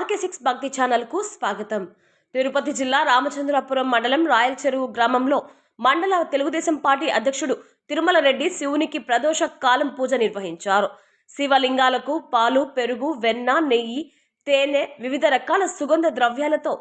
RK6 భక్తి channel కు స్వాగతం. తిరుపతి జిల్లా రామచంద్రపురం మండలం రాయల్ చెరువు గ్రామంలో మండల తెలుగుదేశం పార్టీ అధ్యక్షుడు తిరుమల రెడ్డి శివునికి ప్రదోష కాలం పూజ నిర్వహించారు. శివలింగాలకు పాలు, పెరుగు, వెన్న, నెయ్యి, తేనె, వివిధ రకాల సుగంధ ద్రవ్యాలతో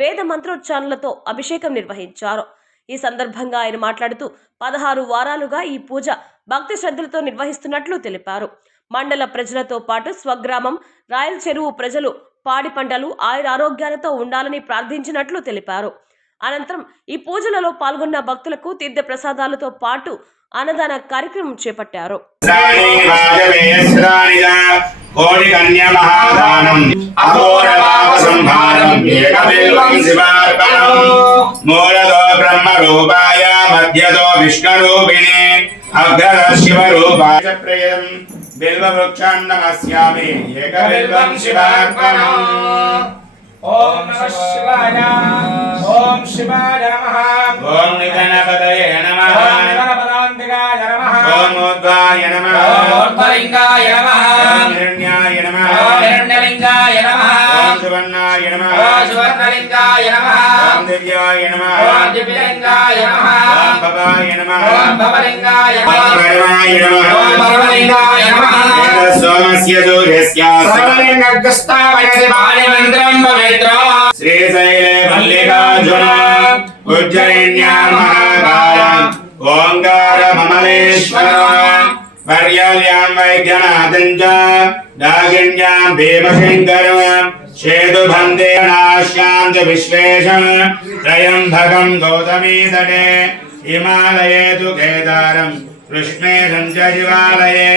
వేద మంత్రోచ్చారణలతో అభిషేకం నిర్వహించారు. ఈ సందర్భంగా ఆయన మాట్లాడుతూ 16 వారాలుగా ఈ పూజ భక్తి శ్రద్ధలతో నిర్వహిస్తున్నట్లు తెలిపారు. మండల ప్రజలతో పాటు స్వగ్రామం రాయల్ చెరువు ప్రజలు పాడి పంటలు ఆయురారోగ్యాలతో ఉండాలని ప్రార్థించినట్లు తెలిపారు. అనంతరం ఈ పూజలలో పాల్గొన్న భక్తులకు తీర్థ ప్రసాదాలతో పాటు అన్నదాన కార్యక్రమం చేపట్టారు. बिल्ववृक्षं नमस्यामि एकबिल्वं शिवार्पणम्। ओम नमः शिवाय ओम शिवाय नमः ओम गणपतये नमः ओम गणपतान्तिकाय नमः ओम उद्वाय नमः ओम उद्वलिंगाय नमः ओम हिरण्याय नमः ओम हिरण्यलिंगाय नमः ओम सुवर्णाय नमः ओम सुवर्णलिंगाय नमः ओम दिव्याय नमः ओम दिव्यलिंगाय नमः ओम भवाय नमः ओम भवलिंगाय नमः ओम परमाय नमः ओम परमलिंगाय नमः सोमस्य सूर्यस्य सर्वलिंगग्रस्तावयति बालिमन्त्रं पवित्रं श्रीशैले मल्लिकार्जुन उज्जयिन्या महाकालम् ओंकारममलेश्वरम् पर्याल्यां वैद्यनाथं च दागिन्यां भीमशङ्करम् शेतुबन्धे नाश्यान्ति विश्वेशम् त्र्यम्बकं गौतमी तटे हिमालये तु केदारम् कृष्णे च शिवालये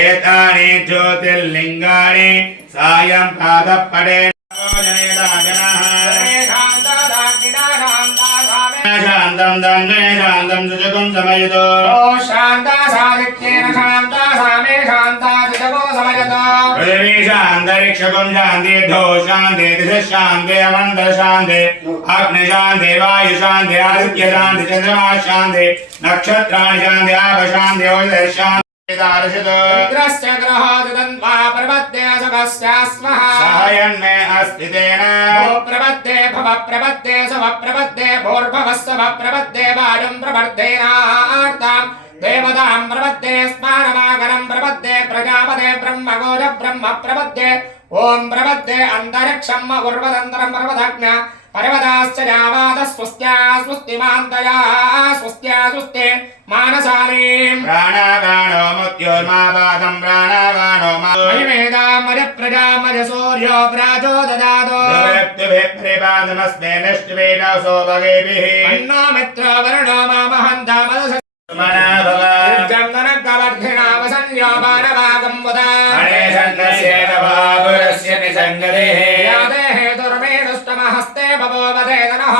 एतानि ज्योतिर्लिङ्गानि सायं प्रातः पठे शान्तं दन्मे शान्तं सुजगं समयतो शान्ता सादित्येन शान्ता सामे शान्ता सुजगो समयतो पृथिवी शान्तरिक्षगं शान्ति धो शान्ति दिश शान्ति अमन्तर शान्ति अग्नि शान्ति वायु शान्ति आदित्य शान्ति चन्द्रमा शान्ति नक्षत्राणि शान्ति आप शान्ति ओषधयः शान्ति रुद्रस्य ग्रहोदन्त्वा प्रपद्ये सभस्यास्मः सहायन्मे अस्ति तेन प्रपद्ये भव प्रपद्ये सव प्रपद्ये भूर्भवस्व प्रपद्ये वायुं प्रवर्धेनार्तां देवतां प्रपद्ये स्मानमागरं प्रपद्ये प्रजापते ब्रह्मगोर ब्रह्म प्रपद्ये ओम प्रपद्ये अन्तरिक्षं उर्वदन्तरं पर्वतज्ञ पर्वताश्च जावातः स्वस्त्या स्वस्तिमान्तया स्वस्त्या स्वस्ते मानसानीं प्राणागानो मत्योर्मापादं प्राणागानो मयिमेधामय प्रजामय सूर्यो प्राजो ददातो देवरक्तभिप्रेपादमस्मे नष्टवेदासो भगेभिः अन्नो मित्र वर्णो मामहन्तामदस मनाभवार्धिनावसन्यो मानवागं वदा अनेशन्नस्येतभागुरस्य निसङ्गदेः यादे हेतुर्मेणुष्टमहस्ते भवोवधेदनः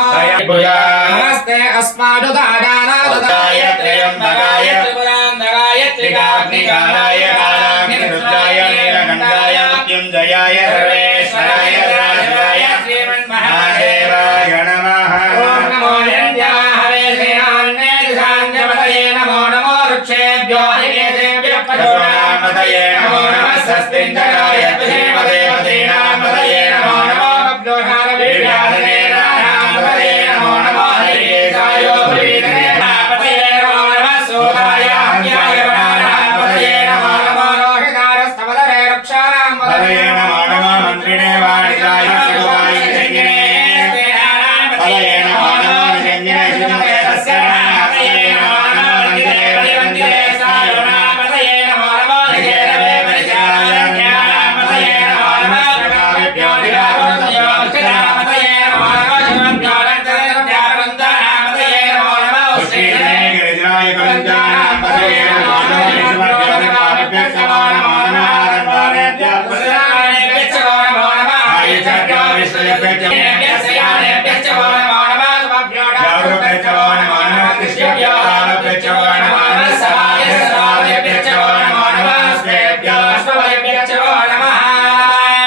नमस्ते अस्मादुदानाददाय त्र्यम्बकाय त्रिपुरान्तकाय त्रिकाग्निकालाय कालाग्निरुद्राय नीलकण्ठाय मृत्युञ्जयाय सर्वेश्वराय राजाय श्रीमन्महादेवाय नमः ओम नमो यज्ञाहवे श्रीयान्मेषाञ्जपतये नमो नमो वृक्षेभ्यो हरिकेशेभ्यः पशूनामपतये नमो नमः स्वस्तिञ्जराय देवदेवतीनामपतये नमो नमो अब्जोहारवीर्याधनेनामपतये नमो नमो हरिकेशाय भुवीधनेनामपतये नमो नमः सूराय अज्ञाय वरानामपतये नमो नमो रोहितारस्तमदरे रक्षाणामपतये नमो नमः मन्त्रिणे वाणिजाय शिवाय जङ्गिने पतये नमो नमः जङ्गिने शिवते तस्य नामपतये नमो नमः वन्दिते वन्दिते सायुनामपतये नमो नमः निकेतवे परिचाराय ज्ञानामपतये नमो नमः प्रकारेभ्यो विराजोभ्यो विष्णामपतये नमो नमः शिवभ्यो नन्दनभ्यारवन्दानामपतये नमो नमः श्रीधरे गिरिजाय कलञ्जानामपतये नमो नमः शिवभ्यो विराजोभ्यो नमो नमः आरम्भारेभ्यो पुराणेभ्यो नमो नमः आयुष्यभ्यो विष्णुभ्यो नमो नमः शुभभ्यो नमो नमः कृष्णभ्यो नमो नमः सवाय सवायभ्यो नमो नमः स्वेभ्यो स्वभ्यो नमः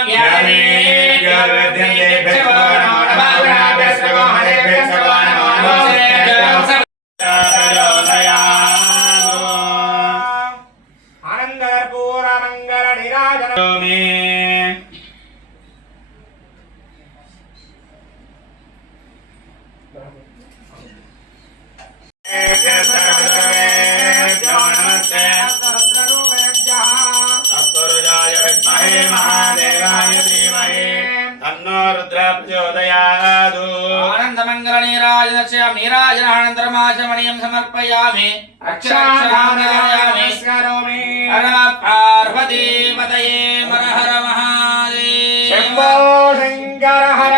ज्ञानेभ्यो विद्येभ्यो नमो नमः गुणाभ्यो हरेभ्यो नमो नमः आनन्दपूर्णमङ्गल निराजनमे रुद्र प्रचोदयातु आनन्दमङ्गलनीराजनस्य नीराजनानन्तरमाचमणीयं समर्पयामि रक्षाक्षरामि करोमि पार्वतीपतये हर हर महादेव शम्भो शङ्कर हर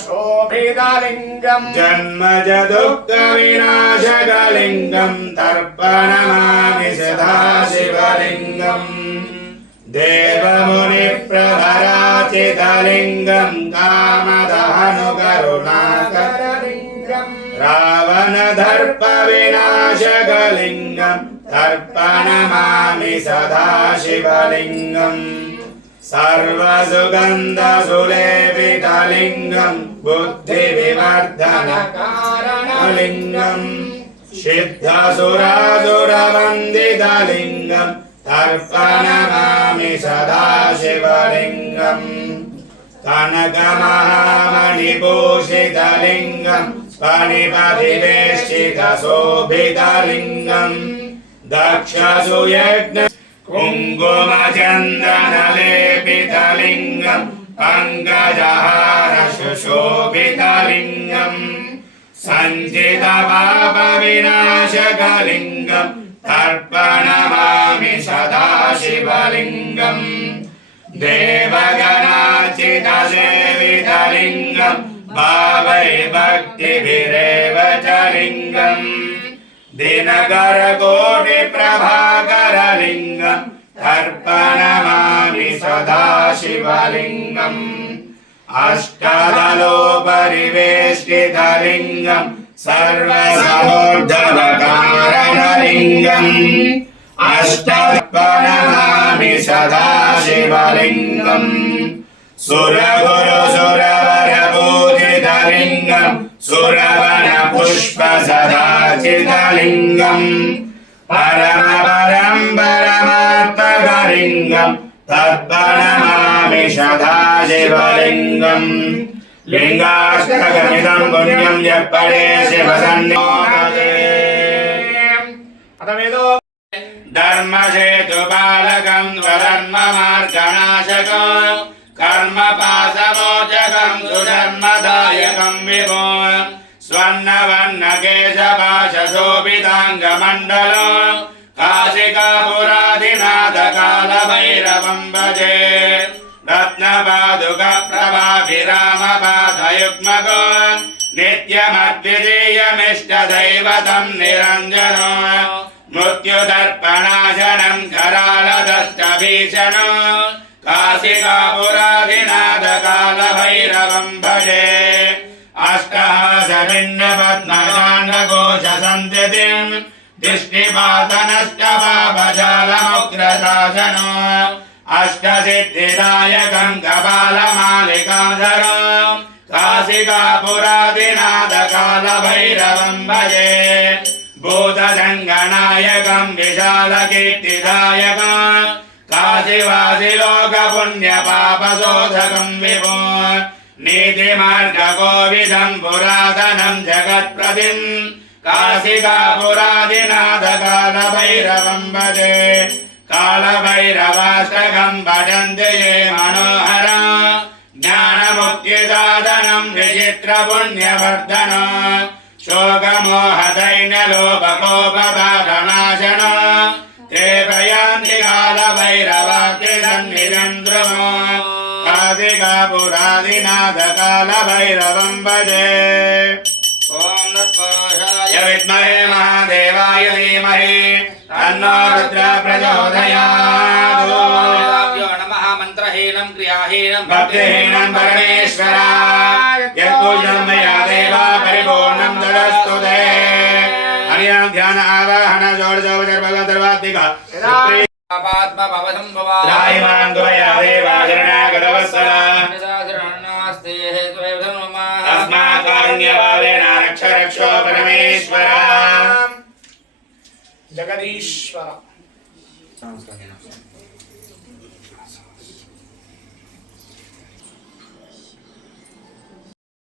शोभितलिङ्गम् जन्मज दुःखविनाशकलिङ्गम् तर्पणमामि सदाशिवलिङ्गम् देवमुनिप्रभराचितलिङ्गम् कामदहनुकरुणाकरलिङ्गम् रावणदर्पविनाशकलिङ्गम् तर्पणमामि सदाशिवलिङ्गम् सर्वसुगन्धसुलेपितलिङ्गम् बुद्धिविवर्धनकारणलिङ्गम् सिद्धसुरासुरवन्दितलिङ्गम् तर्पणमामि सदाशिवलिङ्गम् कनकमहामणिभूषितलिङ्गम् फणिपतिवेष्टितशोभितलिङ्गम् दक्षसुयज्ञ कुङ्कुमचन्दनलेपितलिङ्गम् पङ्कजहारशोभितलिङ्गम् सञ्चितपापविनाशकलिङ्गम् तर्पणमामि सदाशिवलिङ्गम् देवगणार्चितसेवितलिङ्गम् भावै भक्तिभिरेव च लिङ्गम् दिनकरकोटिप्रभाकरलिङ्गम् तर्पणमामि सदाशिवलिङ्गम् अष्टदलोपरिवेष्टितलिङ्गम् सर्वसमोर्धवकारणलिङ्गम् अष्टर्पणमामि सदाशिवलिङ्गम् सुरगुरुसुरवरपूजितलिङ्गम् सुरवनपुष्पसदाचितलिङ्गम् परमपरं परमात्मकलिङ्गम् तर्पणमामि सदाशिवलिङ्गम् लिङ्गाष्टकमिदं पुण्यं यः परे शिवसन्निधौ धर्मसेतुपालकं स्वधर्ममार्गनाशकं कर्मपाशमोचकं सुधर्मदायकं विभो स्वर्णवर्णकेशपाशशोभिताङ्गमण्डलं काशिकापुरादिनाथकालभैरवं भजे रत्नपादुकप्रभाभिरामपादयुग्मको नित्यमद्वितीयमिष्टदैवतं निरञ्जनो मृत्युदर्पणाशनं करालदष्टभीषणो काशिकापुरादिनाथकालभैरवं भजे अष्टहासभिन्नपद्मकाण्डकोशसन्धिं दिष्टिपातनष्टपापजालमुग्रशासनो अष्टसिद्धिदायकं कपालमालिकाधरो काशिकापुरादिनाथकालभैरवं भजे भूतसङ्गनायकं विशालकीर्तिदायकं काशिवासिलोकपुण्यपापशोधकं विभो नीतिमार्गकोविदं पुरातनं जगत्प्रतिं काशिकापुरादिनाथकालभैरवं भजे कालभैरवाष्टकं पठन्ति ये मनोहरा ज्ञानमुक्तिदादनं विचित्रपुण्यवर्धन शोकमोहदैन्यलोपकोपपापनाशन ते प्रयान्ति कालभैरवाक्यसन्निधं ध्रुवो काशिकापुरादिनाथकालभैरवं भजे ॐ तत्पुरुषाय विद्महे महादेवाय धीमहि तन्नो रुद्रः प्रचोदयात् नमः मन्त्रहीनं क्रियाहीनं भक्तिहीनं परमेश्वर यत्पूजनं मया देव परिपूर्णं तदस्तु ते हरियां ध्यान आवाहन जोड़जोपचर्पगतर्वात्मिका त्रायमान् गुभया देवा शरणागतवत्सला तस्मात् कारुण्यभावेन रक्ष रक्षो परमेश्वर जगदीश्वर